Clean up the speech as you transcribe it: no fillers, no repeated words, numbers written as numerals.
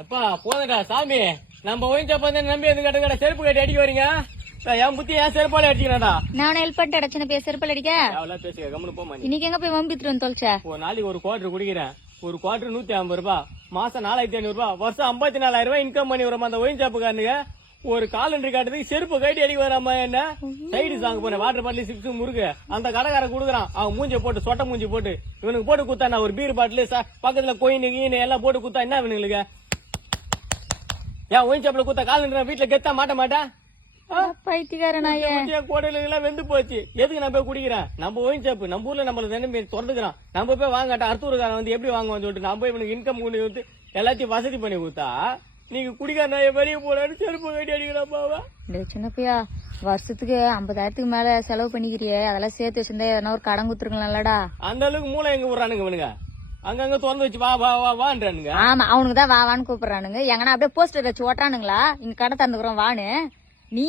அப்பா போதடா சாமி, நம்ம ஒயின்சாப் வந்து நம்பி எது கடை செருப்பு கட்டி அடிக்க வரீங்க. என் புத்தி ஏன் செருப்பால அடிச்சுக்கிறாடா. நான் ஹெல்ப் பண்ணிட்டு அடைச்சன பேச செருப்பால அடிக்க அவ்வளவு பேசுக கம்முனு போமா. இன்னைக்கு எங்க போய் வம்பித்துட்டு வந்து தொலைச்ச? ஒரு நாளைக்கு ஒரு குவார்டர் குடிக்கிறேன். ஒரு குவார்டர் 150 ரூபாய், மாசம் 4500 ரூபாய், வருஷம் 54,000 ரூபாய் இன்கம் பண்ணி வரோம். அந்த ஒயின்சாப்புக்காரனுங்க ஒரு காலண்டரி காட்டுறதுக்கு செருப்பு கட்டி அடிக்க வராம என்ன சைடு சாங்க போன வாட்டர் பாட்டில் சிப்ஸ் முறுக்கு அந்த கடைக்காரன் குடுக்குறான். அவன் மூஞ்ச போட்டு சொட்ட மூஞ்சி போட்டு இவனுக்கு போட்டு குத்தா ஒரு பீர் பாட்டில் பக்கத்துல கோயின் கீனு எல்லாம் போட்டு குத்தா என்ன இவனுங்களுக்கு? ஏன் ஒயின்சாப்ல குத்த காலண்டரி வீட்டுல கெத்தா மாட்ட மாட்டேன். பைத்தியக்காரனாயே கோடையில வெந்து போச்சு. எதுக்கு நான் போய் குடிக்கிறேன்? நம்ம ஒயின்சாப்பு நம்ம ஊர்ல நம்மள திறந்துக்கிறான். நம்ம போய் வாங்கட்டா அடுத்தூருக்காரன் வந்து எப்படி வாங்குவான்னு சொல்லிட்டு நம்ம போய் இவனுக்கு இன்கம் கொண்டு வந்து எல்லாத்தையும் வசதி பண்ணி கொடுத்தா நீங்க குடிக்கார நாய வெளியே போறான்னு செருப்பு கட்டி அடிக்கிறாப்பாவா? சின்னப்பையா வருஷத்துக்கு 50,000 மேல செலவு பண்ணிக்கிறியே, அதெல்லாம் சேர்த்து வச்சிருந்தா எதனா ஒரு கடன் குத்துருக்கலாம்லடா. அந்த அளவுக்கு மூளை எங்க விடுறானுங்க இவனுங்க? அங்கங்க திறந்து வச்சு வா வா வா வான்றானுங்க. ஆமா, அவனுக்கு தான் வா வான்னு கூப்பிடுறானுங்க. எங்கன்னா அப்படியே போஸ்டர் வச்சு ஓட்டானுங்களா இங்க கடை திறந்துக்கிறோம் வான்னு. நீ